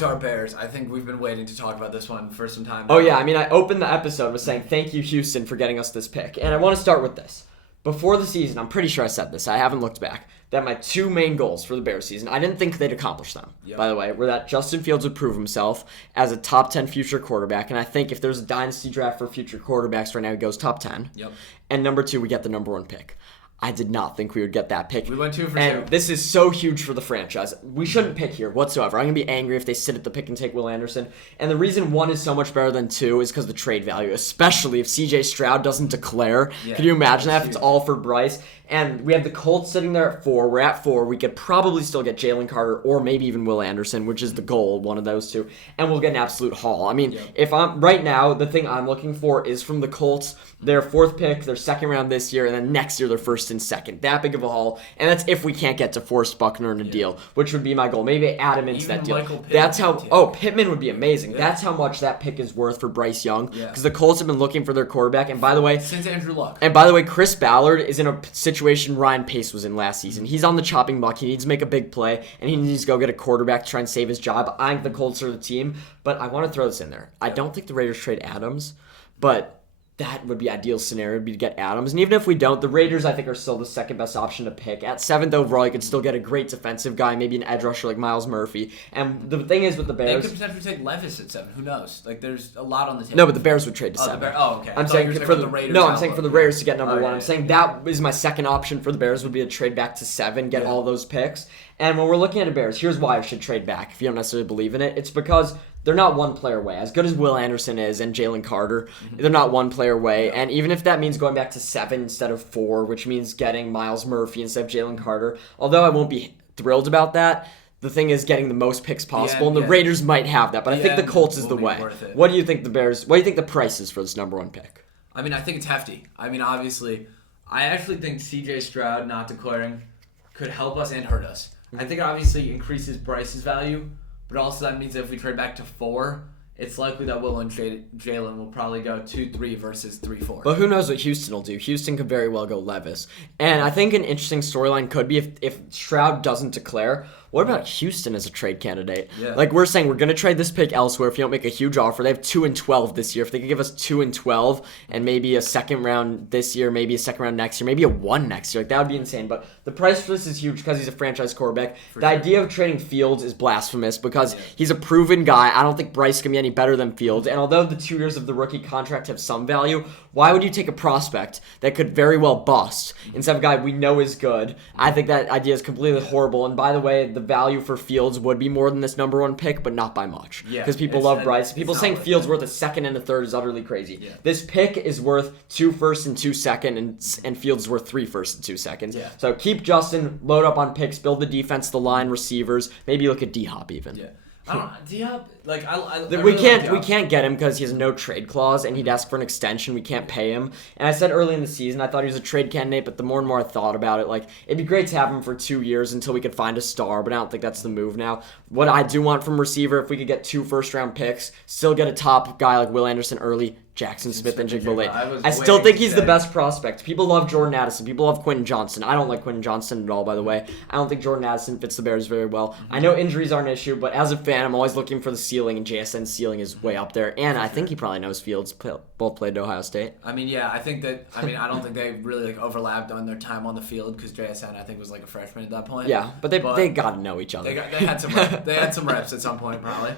to our Bears. I think we've been waiting to talk about this one for some time. Oh, yeah. I mean, I opened the episode with saying, thank you, Houston, for getting us this pick. And I want to start with this. Before the season, I'm pretty sure I said this. I haven't looked back. That my two main goals for the Bears season, I didn't think they'd accomplish them, by the way, were that Justin Fields would prove himself as a top 10 future quarterback. And I think if there's a dynasty draft for future quarterbacks right now, he goes top 10. Yep. And number 2, we get the number 1 pick. I did not think we would get that pick. We went 2 for 2. And this is so huge for the franchise. We shouldn't pick here whatsoever. I'm going to be angry if they sit at the pick and take Will Anderson. And the reason 1 is so much better than 2 is because of the trade value, especially if CJ Stroud doesn't declare. Yeah, Can you imagine that if it's all for Bryce? And we have the Colts sitting there at 4. We're at 4. We could probably still get Jalen Carter or maybe even Will Anderson, which is the goal, one of those two. And we'll get an absolute haul. I mean, if I'm right now, the thing I'm looking for is from the Colts, their 4th pick, their 2nd round this year, and then next year their 1st and 2nd. That big of a haul. And that's if we can't get to Forrest Buckner in a deal, which would be my goal. Maybe add him into that deal. That's how. Pittman would be amazing. Yeah. That's how much that pick is worth for Bryce Young. Because the Colts have been looking for their quarterback. And by the way, since Andrew Luck. And by the way, Chris Ballard is in a situation Ryan Pace was in last season. He's on the chopping block. He needs to make a big play, and he needs to go get a quarterback to try and save his job. I think the Colts are the team, but I want to throw this in there. I don't think the Raiders trade Adams, but that would be ideal scenario, would be to get Adams. And even if we don't, the Raiders, I think, are still the second best option to pick. At 7th overall, you could still get a great defensive guy, maybe an edge rusher like Miles Murphy. And the thing is with the Bears... They could potentially take Levis at 7. Who knows? Like, there's a lot on the table. No, but the Bears would trade to 7. Okay. I'm saying for the Raiders. No, I'm saying for the Raiders to get number 1. I'm saying that is my second option for the Bears would be to trade back to 7, get all those picks. And when we're looking at the Bears, here's why I should trade back if you don't necessarily believe in it. It's because they're not one player away. As good as Will Anderson is and Jalen Carter, they're not one player away. And even if that means going back to 7 instead of 4, which means getting Miles Murphy instead of Jalen Carter, although I won't be thrilled about that, the thing is getting the most picks possible, and the Raiders might have that. But I think the Colts is the way. What do you think what do you think the price is for this number 1 pick? I mean, I think it's hefty. I mean, obviously, I actually think CJ Stroud not declaring could help us and hurt us. I think it obviously increases Bryce's value, but also that means that if we trade back to 4, it's likely that Will and Jalen will probably go 2-3 versus 3-4. But who knows what Houston will do? Houston could very well go Levis. And I think an interesting storyline could be if Stroud doesn't declare, what about Houston as a trade candidate? Yeah. Like we're saying, we're going to trade this pick elsewhere if you don't make a huge offer. They have 2-12 this year. If they could give us 2-12 and maybe a 2nd round this year, maybe a 2nd round next year, maybe a 1 next year, like that would be insane. But the price for this is huge because he's a franchise quarterback. The idea of trading Fields is blasphemous because he's a proven guy. I don't think Bryce can be any better than Fields. And although the 2 years of the rookie contract have some value, why would you take a prospect that could very well bust instead of a guy we know is good? I think that idea is completely horrible. And by the way, the value for Fields would be more than this number 1 pick, but not by much. Because people love Bryce. People saying Fields worth a 2nd and a 3rd is utterly crazy. Yeah. This pick is worth 2 firsts and 2 seconds, and Fields is worth 3 firsts and 2 seconds. Yeah. So keep Justin, load up on picks, build the defense, the line, receivers. Maybe look at D-Hop even. Yeah. I don't know. Diop, like we can't get him because he has no trade clause and he'd ask for an extension. We can't pay him. And I said early in the season I thought he was a trade candidate, but the more and more I thought about it, like it'd be great to have him for 2 years until we could find a star. But I don't think that's the move now. What I do want from receiver, if we could get 2 first-round picks, still get a top guy like Will Anderson early, Jackson Smith and Jigba late. I still think he's the best prospect. People love Jordan Addison. People love Quentin Johnson. I don't like Quentin Johnson at all, by the way. I don't think Jordan Addison fits the Bears very well. I know injuries aren't an issue, but as a fan, I'm always looking for the ceiling, and JSN's ceiling is way up there. And I think he probably knows Fields. Both played at Ohio State. I mean, yeah, I don't think they really overlapped on their time on the field because JSN, I think, was like a freshman at that point. Yeah, but they got to know each other. They had some reps at some point, probably.